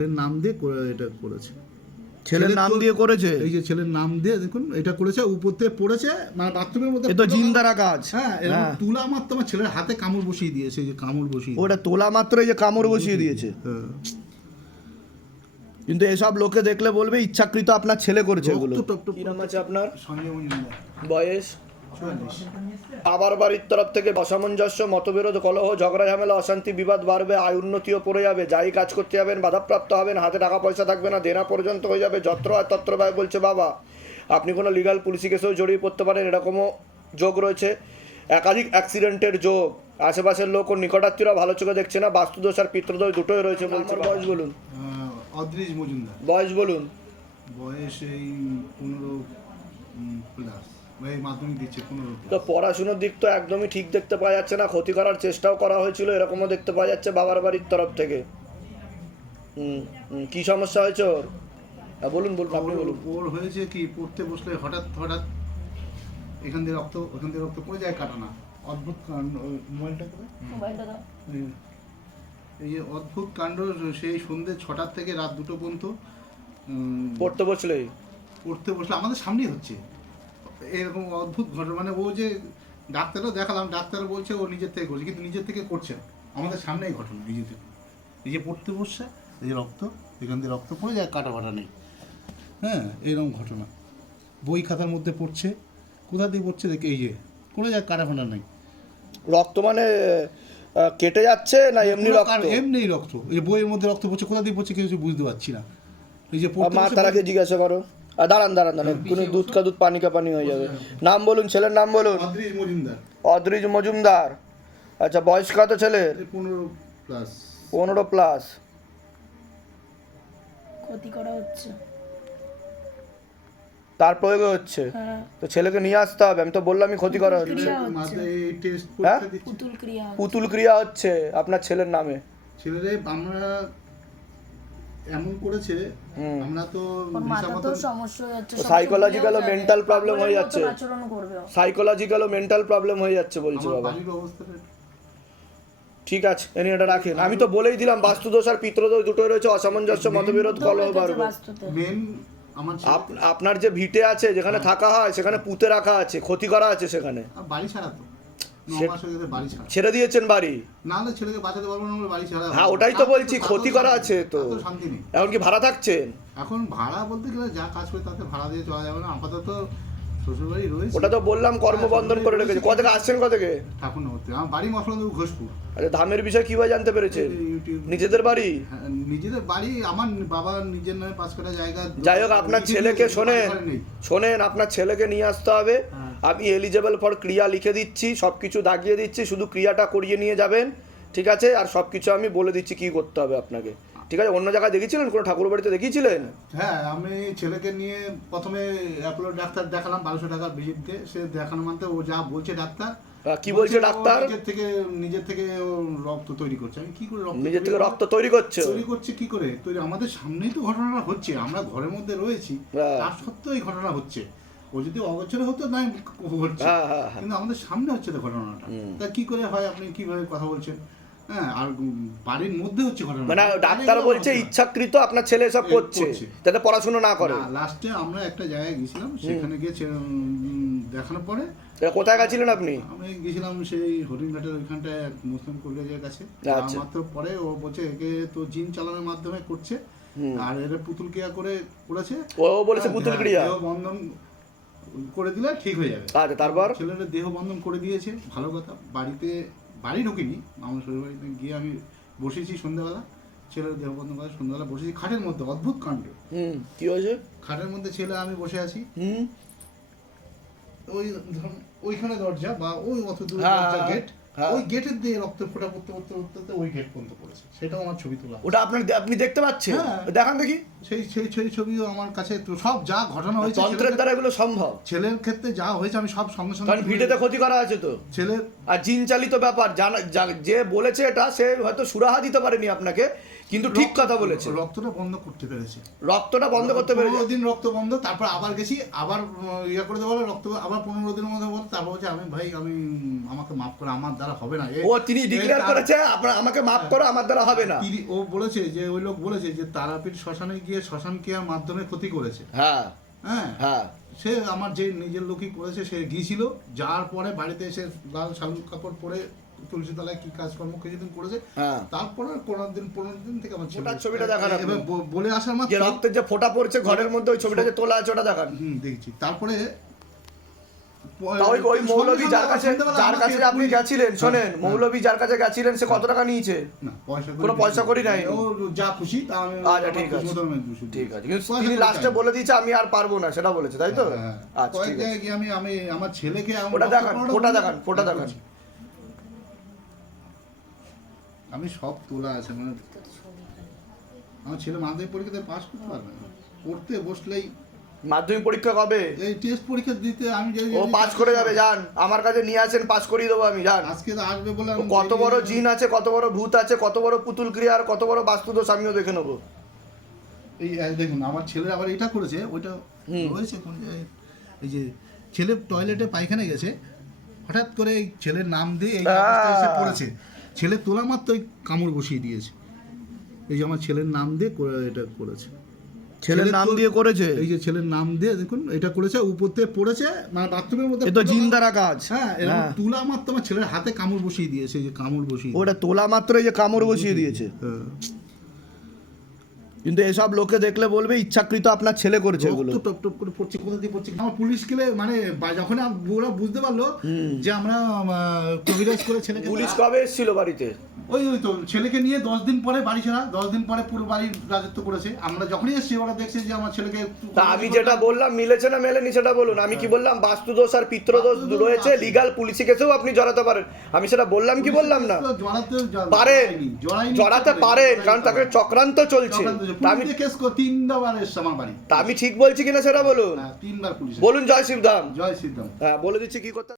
ছেলের নাম দিয়ে এটা করেছে। ছেলের নাম দিয়ে করেছে? এই যে ছেলের নাম দিয়ে দেখুন এটা করেছে উপর থেকে পড়েছে মানে বাথরুমের মধ্যে তো জিন্দারা কাজ। হ্যাঁ এরকম তুলা মাত্র আমার ছেলের হাতে কামড় বসিয়ে দিয়েছে যে কামড় বসিয়ে ওটা তোলা মাত্রই যে কামড় বসিয়ে দিয়েছে। হ্যাঁ। কিন্তু এসব লোকে দেখলে বলবে ইচ্ছাকৃত আপনার ছেলে করেছে এগুলো। আপনার? সঞ্জয় বয়স? বাবার বাড়ির তরফ থেকে অসামঞ্জস্য মতবিরোধ কলহ ঝগড়া ঝামেলা অশান্তি বিবাদ বাড়বে আয় উন্নতিও পড়ে যাবে। যাই কাজ করতে যাবেন বাধাপ্রাপ্ত হবেন হাতে টাকা পয়সা থাকবে না দেনা পর্যন্ত হয়ে যাবে যত্র আর তত্র ব্যয় বলছে বাবা। আপনি কোনো লিগাল পুলিশি কেসেও জড়িয়ে পড়তে পারেন এরকমও যোগ রয়েছে। একাধিক অ্যাক্সিডেন্টের যোগ। আশেপাশের লোক ও নিকটাত্মীয়রা ভালো চোখে দেখছে না বাস্তুদোষ আর পিতৃদোষ দুটোই রয়েছে বলছে বয়স বলুন। আহ, অদ্রিজ মজুমদার। বয়স বলুন। বয়স এই পনেরো প্লাস মাধ্যমিক দিচ্ছে তো পড়াশুনোর দিক তো একদমই ঠিক দেখতে পাওয়া যাচ্ছে না ক্ষতি করার চেষ্টাও করা হয়েছিল এরকমও দেখতে পাওয়া যাচ্ছে বাবার বাড়ির তরফ থেকে। হুম কি সমস্যা হয়েছে ওর? বলুন বলুন আপনি বলুন। ওর- হয়েছে কি পড়তে বসলে হঠাৎ হঠাৎ এখান দিয়ে রক্ত ওখান দিয়ে রক্ত পড়ে যায় কাটানা অদ্ভুত কাণ্ড মোবাইলটা করে মোবাইলটা এই- এই যে অদ্ভুত কাণ্ড সেই সন্ধ্যে ছটার থেকে রাত দুটো পর্যন্ত পড়তে বসলে পড়তে বসলে আমাদের সামনেই হচ্ছে। এরকম অদ্ভুত ঘটনা। মানে ও যে ডাক্তারও দেখালাম ডাক্তার বলছে ও নিজের থেকে করছে কিন্তু নিজের থেকে করছে। আমাদের সামনেই ঘটনা নিজে থেকে। নিজে পড়তে বসছে এই যে রক্ত এখান দিয়ে রক্ত পড়ে যায় কাটা ফাটা নেই। হ্যাঁ এরকম ঘটনা। বই খাতার মধ্যে পড়ছে কোথা দিয়ে পড়ছে দেখে এই যে কোনো যায় কাটা ফাটা নেই। রক্ত মানে কেটে যাচ্ছে না এমনি রক্ত? এমনি রক্ত। এই বইয়ের মধ্যে রক্ত পড়ছে কোথা দিয়ে পড়ছে কিছু বুঝতে পারছি না। এই যে পড়তে মা তারাকে জিজ্ঞাসা করো। দাঁড়ান দাঁড়ান দাঁড়ান। কোনো দুধ কা দুধ পানি কা পানি হয়ে যাবে। নাম বলুন ছেলের নাম বলুন। অদ্রিজ মজুমদার। আচ্ছা বয়স কত ছেলের? এই পনেরো প্লাস তার প্রয়োগে হচ্ছে? হ্যাঁ। তো ছেলেকে নিয়ে আসতে হবে আমি তো বললামই ক্ষতি করা হ্যাঁ? পুতুল ক্রিয়া হচ্ছে। পুতুল ক্রিয়া হচ্ছে আপনার ছেলের নামে। ছেলেরে আমরা এমন করেছে। আমরা তো হয়ে তো ও mental problem হয়ে যাচ্ছে। আচরণ করবে সাইকোলজিক্যাল ও মেন্টাল প্রবলেম হয়ে যাচ্ছে বলছে বাবা। ঠিক আছে এনে এটা রাখেন। আমি তো বলেই দিলাম বাস্তুদোষ আর পিত্রদোষ দুটোই রয়েছে অসামঞ্জস্য মতবিরোধ কলহ বাড়বে আপনার যে ভিটে আছে যেখানে থাকা হয় সেখানে পুঁতে রাখা আছে ক্ষতি করা আছে সেখানে। বাড়ি ছাড়া তো। ছাড়া। দিয়েছেন বাড়ি? না হলে ছেলেকে বাঁচাতে পারব না বাড়ি ছাড়া। হ্যাঁ, ওটাই তো বলছি, ক্ষতি করা আছে তো। শান্তি নেই। এখন কি ভাড়া থাকছেন? এখন ভাড়া বলতে গেলে যা কাজ করে তাতে ভাড়া দিয়ে চলা যাবে না। আপাতত শ্বশুরবাড়ি রয়েছে। ওটা তো বললাম কর্মবন্ধন করে রেখেছে। কত থেকে আসছেন কত থেকে ঠাকুর নগরতে আমার বাড়ি মশলা ঘোষপুর। আচ্ছা ধামের বিষয় কীভাবে জানতে পেরেছেন? ইউটিউব নিজেদের বাড়ি? হ্যাঁ, নিজেদের বাড়ি আমার বাবা নিজের নামে পাঁচ কাটা জায়গা যাই হোক আপনার ছেলেকে শোনেন। শোনেন আপনার ছেলেকে নিয়ে আসতে হবে। হ্যাঁ। আমি এলিজেবল ফর ক্রিয়া লিখে দিচ্ছি সব কিছু দাগিয়ে দিচ্ছি শুধু ক্রিয়াটা করিয়ে নিয়ে যাবেন ঠিক আছে? আর সব কিছু আমি বলে দিচ্ছি কি করতে হবে আপনাকে। ঠিক আছে? অন্য জায়গায় দেখিয়েছিলেন? কোনো ঠাকুর বাড়িতে দেখিয়েছিলেন? হ্যাঁ আমি ছেলেকে নিয়ে প্রথমে অ্যাপোলো ডাক্তার দেখালাম বারোশো টাকার ভিজিট সে দেখানো মানতে ও যা বলছে ডাক্তার কি বলছে ডাক্তার? নিজের থেকে নিজের থেকে ও রক্ত তৈরি করছে। আমি কি করে রক্ত নিজের থেকে রক্ত তৈরি করছে? তৈরি করছে কি করে? তৈরি আমাদের সামনেই তো ঘটনাটা হচ্ছে আমরা ঘরের মধ্যে রয়েছি হ্যাঁ। তার সত্ত্বেও এই ঘটনা হচ্ছে। ও যদি অগোচরে হতো না হচ্ছে হ্যাঁ, হ্যাঁ, হ্যাঁ। কিন্তু আমাদের সামনে হচ্ছে তো ঘটনাটা। তা কি করে হয় আপনি কীভাবে কথা বলছেন? হ্যাঁ আর বাড়ির মধ্যে হচ্ছে ঘটনা মানে ডাক্তার বলছে ইচ্ছাকৃত আপনার ছেলে এসব এ, করছে। যাতে পড়াশোনা না করে। লাস্টে আমরা একটা জায়গায় গেছিলাম সেখানে গিয়ে দেখানোর পরে কোথায় গেছিলেন আপনি? আমি গেছিলাম সেই হরিণঘাটের ওইখানটায় মুসলিম কলেজের কাছে। আচ্ছা। মাত্র পরে ও বলছে একে তো জিন চালানোর মাধ্যমে করছে। আর এর পুতুল ক্রিয়া করে করেছে। ও বলেছে পুতুল ক্রিয়া। বন্ধন করে দিলে ঠিক হয়ে যাবে। আচ্ছা তারপর? ছেলেটা দেহ বন্ধন করে দিয়েছে ভালো কথা। বাড়িতে বাড়ি ঢুকিনি আমার শ্বশুর বাড়িতে গিয়ে আমি বসেছি সন্ধ্যাবেলা। ছেলের দেহ বন্ধন করে সন্ধ্যাবেলা বসেছি। খাটের মধ্যে অদ্ভুত কাণ্ড। হুম কি হয়েছে? খাটের মধ্যে ছেলে আমি বসে আছি। হুম। ওই ওইখানে দরজা বা ওই অত দূরে গেট হ্যাঁ। ওই গেটের দিয়ে রক্ত ফোটা পড়তে পড়তে পড়তে ওই গেট পর্যন্ত পড়েছে। সেটাও আমার ছবি তোলা। ওটা আপনার আপনি দেখতে পাচ্ছেন? হ্যাঁ। দেখান দেখি। সেই সেই সেই ছবিও আমার কাছে তো সব যা ঘটনা হয়েছে তন্ত্রের দ্বারা এগুলো সম্ভব। ছেলের ক্ষেত্রে যা হয়েছে আমি সব সঙ্গে সঙ্গে কারণ ভিডিওতে ক্ষতি করা আছে তো। ছেলের আর জিন চালিত ব্যাপার জানা যা- যে বলেছে এটা সে হয়তো সুরাহা দিতে পারেনি আপনাকে। কিন্তু ঠিক কথা বলেছে রক্তটা বন্ধ করতে পেরেছে। রক্তটা বন্ধ করতে পেরেছে। পনেরো দিন রক্ত বন্ধ তারপর আবার গেছি আবার ইয়ে করে দেওয়া রক্ত আবার পনেরো দিনের মধ্যে বল তারপর বলছে আমি ভাই আমি আমাকে মাফ করে আমার দ্বারা হবে না। ও তিনি ডিক্লেয়ার করেছে আপনার আমাকে মাফ করো আমার দ্বারা হবে না। তিনি- ও বলেছে যে ওই লোক বলেছে যে তারাপীঠ শ্মশানে গিয়ে শ্মশান ক্রিয়ার মাধ্যমে ক্ষতি করেছে। হ্যাঁ। হ্যাঁ। হ্যাঁ। সে আমার যে নিজের লোকই করেছে সে গিয়েছিল যাওয়ার পরে বাড়িতে এসে লাল শালু কাপড় পরে তুলসী তলায় কি কাজকর্ম কিছুদিন করেছে হ্যাঁ। তারপরে পনেরো দিন পনেরো দিন থেকে আমার ছবিটা দেখান ব- বলে আসার মাত্র রক্তের যে ফোঁটা পড়ছে ঘরের মধ্যে ওই ছবিটা যে তোলা আছে ওটা দেখান। হুম দেখছি। তারপরে ওই ওই মৌলবী যার কাছে যার কাছে আপনি গেছিলেন শোনেন হ্যাঁ, মৌলবী যার কাছে গেছিলেন সে কত টাকা নিয়েছে? কোনো পয়সা করি নাই। ও যা খুশি তা আমি আচ্ছা, ঠিক আছে। মতো আমি খুশি। ঠিক আছে। কিন্তু তিনি লাস্টে বলে দিয়েছে আমি আর পারব না সেটা বলেছে তাই তো? হ্যাঁ। আচ্ছা ঠিক আছে। আমি আমি আমার ছেলেকে ওটা দেখান, দেখান, ফোঁটা দেখান। আমি সব তোলা আছে মানে আমার ছেলে মাধ্যমিক পরীক্ষাতে পাস করতে পারবে না। পড়তে বসলেই মাধ্যমিক পরীক্ষা কবে? এই টেস্ট পরীক্ষা দিতে আমি যে ও পাস করে যাবে যান আমার কাছে নিয়ে আসেন পাস করিয়ে দেবো আমি যান আজকে তো আসবে বলে কত বড় জিন আছে কত বড় ভূত আছে কত বড় পুতুল ক্রিয়া আর কত বড় বাস্তুদোষ আমিও দেখে নেব। এই এই দেখুন আমার ছেলে আবার এটা করেছে ওইটা হুম। রয়েছে কোন এই যে ছেলে টয়লেটে পায়খানা গেছে হঠাৎ করে এই ছেলের নাম দিয়ে এই পড়েছে। ছেলে তোলা মাত্র ওই কামড় বসিয়ে দিয়েছে। এই যে আমার ছেলের নাম দিয়ে করে- এটা করেছে। ছেলের নাম দিয়ে করেছে? এই যে ছেলের নাম দিয়ে দেখুন এটা করেছে উপর থেকে পড়েছে মানে বাথরুমের মধ্যে এটা তো পুরো- জিন দ্বারা কাজ হ্যাঁ। তুলা মাত্র আমার ছেলের হাতে কামড় বসিয়ে দিয়েছে যে কামড় বসিয়ে ওটা তোলা মাত্রই যে কামড় বসিয়ে দিয়েছে হ্যাঁ। কিন্তু এসব লোকে দেখলে বলবে ইচ্ছাকৃত আপনার ছেলে করেছে এগুলো। টপ টপ করে পড়ছে কোথা দিয়ে পড়ছে? আমার পুলিশ গেলে মানে যখন ওরা বুঝতে পারল যে আমরা কবিরাজ করে ছেলে পুলিশ কবে এসেছিল বাড়িতে? ওই ওই তো ছেলেকে নিয়ে দশ দিন পরে বাড়ি ছাড়া দশ দিন পরে পুরো বাড়ির রাজত্ব করেছে। আমরা যখনই এসেছি ওরা দেখছে যে আমার ছেলেকে তা আমি যেটা বললাম মিলেছে না মেলেনি সেটা বলুন। আমি কি বললাম বাস্তুদোষ আর পিত্রদোষ রয়েছে লিগাল পুলিশি কেসেও আপনি জড়াতে পারেন। আমি সেটা বললাম কি বললাম না? জড়ায়নি, জড়াতে পারেন কারণ তাকে চক্রান্ত চলছে। আমি কেস করে তিনটা বার এসছে আমার বাড়ি। তা আমি ঠিক বলছি কিনা সেটা বলুন। হ্যাঁ, তিনবার পুলিশ বলুন জয় শিবধাম জয় সিদ্ধান্ত হ্যাঁ বলে দিচ্ছি কি করতে